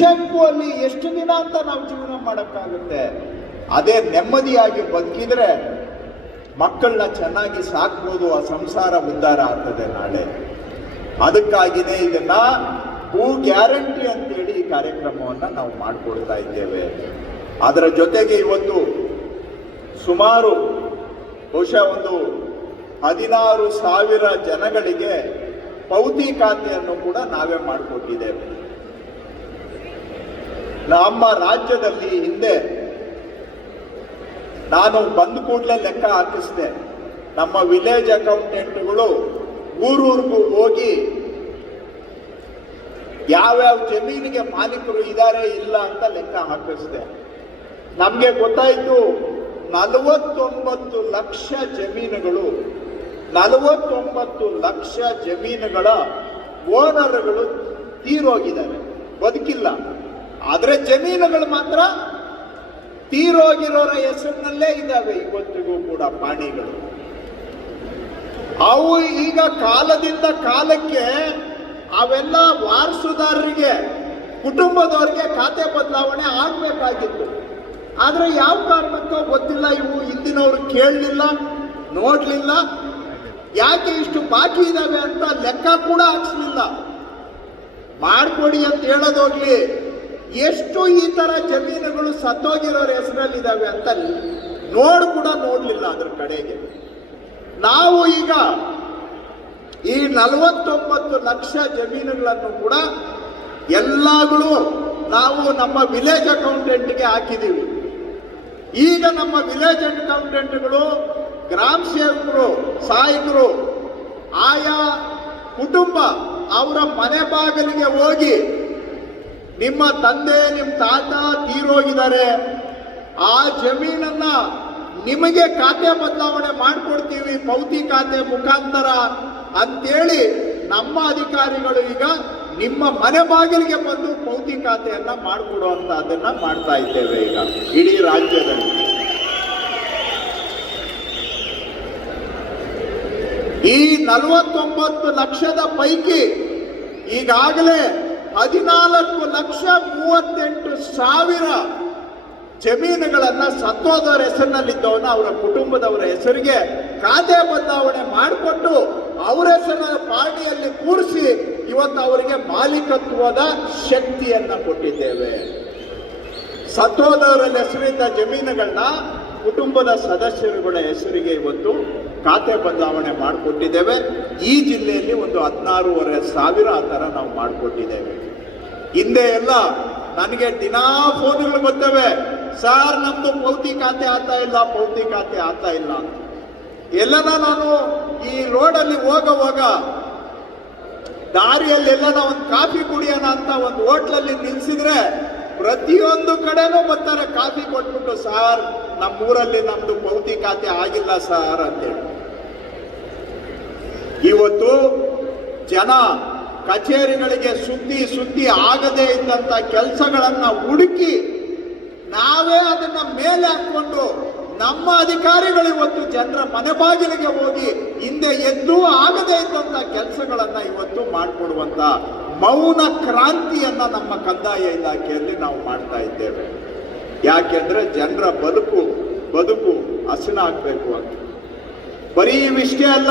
ನಿಶಂಕುವಲ್ಲಿ ಎಷ್ಟು ದಿನ ಅಂತ ನಾವು ಜೀವನ ಮಾಡೋಕ್ಕಾಗುತ್ತೆ? ಅದೇ ನೆಮ್ಮದಿಯಾಗಿ ಬದುಕಿದ್ರೆ ಮಕ್ಕಳನ್ನ ಚೆನ್ನಾಗಿ ಸಾಕ್ಬೋದು, ಆ ಸಂಸಾರ ಉದ್ಧಾರ ಆಗ್ತದೆ ನಾಳೆ. ಅದಕ್ಕಾಗಿನೇ ಇದನ್ನ ಭೂ ಗ್ಯಾರಂಟಿ ಅಂತೇಳಿ ಈ ಕಾರ್ಯಕ್ರಮವನ್ನು ನಾವು ಮಾಡಿಕೊಡ್ತಾ ಇದ್ದೇವೆ. ಅದರ ಜೊತೆಗೆ ಇವತ್ತು ಸುಮಾರು ಬಹುಶಃ ಒಂದು 16,000 ಜನಗಳಿಗೆ ಪೌತಿ ಖಾತೆಯನ್ನು ಕೂಡ ನಾವೇ ಮಾಡಿಕೊಟ್ಟಿದ್ದೇವೆ. ನಮ್ಮ ರಾಜ್ಯದಲ್ಲಿ ಹಿಂದೆ ನಾನು ಬಂದ ಕೂಡಲೇ ಲೆಕ್ಕ ಹಾಕಿಸಿದೆ. ನಮ್ಮ ವಿಲೇಜ್ ಅಕೌಂಟೆಂಟ್ಗಳು ಊರೂರಿಗೂ ಹೋಗಿ ಯಾವ್ಯಾವ ಜಮೀನಿಗೆ ಮಾಲೀಕರು ಇದ್ದಾರೆ ಇಲ್ಲ ಅಂತ ಲೆಕ್ಕ ಹಾಕಿಸಿದೆ. ನಮಗೆ ಗೊತ್ತಾಯಿತು 49 ಲಕ್ಷ ಜಮೀನುಗಳು, 49 ಲಕ್ಷ ಜಮೀನುಗಳ ಓನರ್ಗಳು ತೀರೋಗಿದ್ದಾರೆ, ಬದುಕಿಲ್ಲ. ಆದರೆ ಜಮೀನುಗಳು ಮಾತ್ರ ತೀರೋಗಿರೋರ ಹೆಸರಿನಲ್ಲೇ ಇದ್ದಾವೆ ಇವತ್ತಿಗೂ ಕೂಡ ಪಾಣಿಗಳು. ಅವು ಈಗ ಕಾಲದಿಂದ ಕಾಲಕ್ಕೆ ಅವೆಲ್ಲ ವಾರಸುದಾರರಿಗೆ, ಕುಟುಂಬದವರಿಗೆ ಖಾತೆ ಬದಲಾವಣೆ ಆಗಬೇಕಾಗಿತ್ತು. ಆದರೆ ಯಾವ ಕಾರಣಕ್ಕೋ ಗೊತ್ತಿಲ್ಲ, ಇವು ಹಿಂದಿನವರು ಕೇಳಲಿಲ್ಲ, ನೋಡಲಿಲ್ಲ. ಯಾಕೆ ಇಷ್ಟು ಬಾಕಿ ಇದ್ದಾವೆ ಅಂತ ಲೆಕ್ಕ ಕೂಡ ಹಾಕ್ಸಲಿಲ್ಲ. ಮಾಡಿಕೊಡಿ ಅಂತ ಹೇಳೋದೋಗ್ಲಿ, ಎಷ್ಟು ಈ ತರ ಜಮೀನುಗಳು ಸತ್ತೋಗಿರೋರ ಹೆಸರಲ್ಲಿದ್ದಾವೆ ಅಂತ ಕೂಡ ನೋಡಲಿಲ್ಲ ಅದ್ರ ಕಡೆಗೆ. ನಾವು ಈಗ ಈ 49 ಲಕ್ಷ ಜಮೀನುಗಳನ್ನು ಕೂಡ ಎಲ್ಲಗಳು ನಾವು ನಮ್ಮ ವಿಲೇಜ್ ಅಕೌಂಟೆಂಟ್ಗೆ ಹಾಕಿದ್ದೀವಿ. ಈಗ ನಮ್ಮ ವಿಲೇಜ್ ಅಕೌಂಟೆಂಟ್ಗಳು, ಗ್ರಾಮ ಸೇವಕರು, ಸಹಾಯಕರು, ಆಯಾ ಕುಟುಂಬ ಅವರ ಮನೆ ಬಾಗಿಲಿಗೆ ಹೋಗಿ ನಿಮ್ಮ ತಂದೆ ನಿಮ್ಮ ತಾತ ತೀರೋಗಿದ್ದಾರೆ, ಆ ಜಮೀನನ್ನ ನಿಮಗೆ ಖಾತೆ ಬದಲಾವಣೆ ಮಾಡಿಕೊಡ್ತೀವಿ ಪೌತಿ ಖಾತೆ ಮುಖಾಂತರ ಅಂತೇಳಿ ನಮ್ಮ ಅಧಿಕಾರಿಗಳು ಈಗ ನಿಮ್ಮ ಮನೆ ಬಾಗಿಲಿಗೆ ಬಂದು ಪೌತಿ ಖಾತೆಯನ್ನ ಮಾಡಿಕೊಡುವಂತ ಅದನ್ನ ಮಾಡ್ತಾ ಇದ್ದೇವೆ ಈಗ ಇಡೀ ರಾಜ್ಯದಲ್ಲಿ. ಈ 49 ಲಕ್ಷದ ಪೈಕಿ ಈಗಾಗಲೇ 14,38,000 ಜಮೀನುಗಳನ್ನ ಸತ್ತೋದವರ ಹೆಸರಿನಲ್ಲಿದ್ದವನ್ನ ಅವರ ಕುಟುಂಬದವರ ಹೆಸರಿಗೆ ಖಾತೆ ಬದಲಾವಣೆ ಮಾಡಿಕೊಟ್ಟು ಅವರ ಹೆಸರಿನ ಪಾರ್ಟಿಯಲ್ಲಿ ಕೂರಿಸಿ ಇವತ್ತು ಅವರಿಗೆ ಮಾಲೀಕತ್ವದ ಶಕ್ತಿಯನ್ನ ಕೊಟ್ಟಿದ್ದೇವೆ. ಸತ್ತೋದವರ ಹೆಸರಿದ್ದ ಜಮೀನುಗಳನ್ನ ಕುಟುಂಬದ ಸದಸ್ಯರುಗಳ ಹೆಸರಿಗೆ ಇವತ್ತು ಖಾತೆ ಬದಲಾವಣೆ ಮಾಡಿಕೊಟ್ಟಿದ್ದೇವೆ. ಈ ಜಿಲ್ಲೆಯಲ್ಲಿ ಒಂದು 16,500 ಆ ಥರ ನಾವು ಮಾಡಿಕೊಟ್ಟಿದ್ದೇವೆ. ಹಿಂದೆ ಎಲ್ಲ ನನಗೆ ದಿನಾ ಫೋನ್ಗಳು ಬರ್ತವೆ, ಸರ್ ನಮ್ದು ಪೌತಿ ಖಾತೆ ಆಗ್ತಾ ಇಲ್ಲ, ಪೌತಿ ಖಾತೆ ಆಗ್ತಾ ಇಲ್ಲ. ಎಲ್ಲನ ನಾನು ಈ ರೋಡಲ್ಲಿ ಹೋಗುವಾಗ ದಾರಿಯಲ್ಲೆಲ್ಲ ಒಂದು ಕಾಫಿ ಕುಡಿಯೋಣ ಅಂತ ಒಂದು ಹೋಟ್ಲಲ್ಲಿ ನಿಲ್ಸಿದ್ರೆ ಪ್ರತಿಯೊಂದು ಕಡೆನೂ ಬರ್ತಾರೆ ಕಾಫಿ ಕೊಟ್ಬಿಟ್ಟು, ಸಾರ್ ನಮ್ಮೂರಲ್ಲಿ ನಮ್ದು ಪೌತಿ ಖಾತೆ ಆಗಿಲ್ಲ ಸಾರ್ ಅಂತೇಳಿ. ಇವತ್ತು ಜನ ಕಚೇರಿಗಳಿಗೆ ಸುದ್ದಿ ಆಗದೇ ಇದ್ದಂತ ಕೆಲಸಗಳನ್ನ ಹುಡುಕಿ ನಾವೇ ಅದನ್ನ ಮೇಲೆ ಹಾಕೊಂಡು ನಮ್ಮ ಅಧಿಕಾರಿಗಳು ಇವತ್ತು ಜನರ ಮನೆ ಬಾಗಿಲಿಗೆ ಹೋಗಿ ಹಿಂದೆ ಎದ್ದು ಆಗದೇ ಇದ್ದಂತ ಕೆಲಸಗಳನ್ನ ಇವತ್ತು ಮಾಡಿಕೊಡುವಂತ ಮೌನ ಕ್ರಾಂತಿಯನ್ನ ನಮ್ಮ ಕಂದಾಯ ಇಲಾಖೆಯಲ್ಲಿ ನಾವು ಮಾಡ್ತಾ ಇದ್ದೇವೆ. ಯಾಕೆಂದ್ರೆ ಜನರ ಬದುಕು ಹಸನಾಗಬೇಕು ಅಂತ. ಬರೀ ಇವಿಷ್ಟೇ ಅಲ್ಲ,